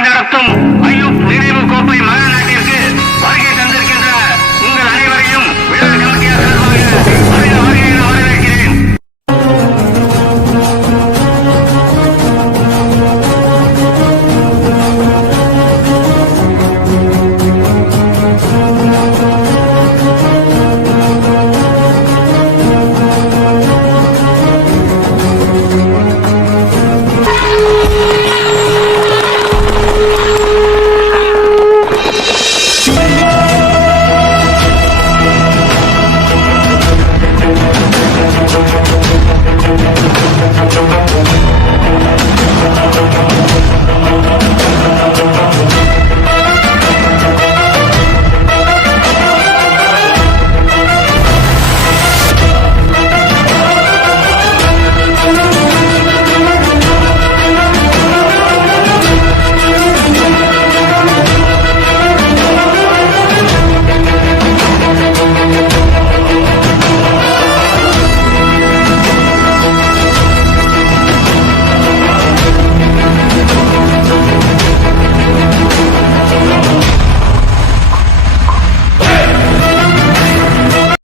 நடத்தும்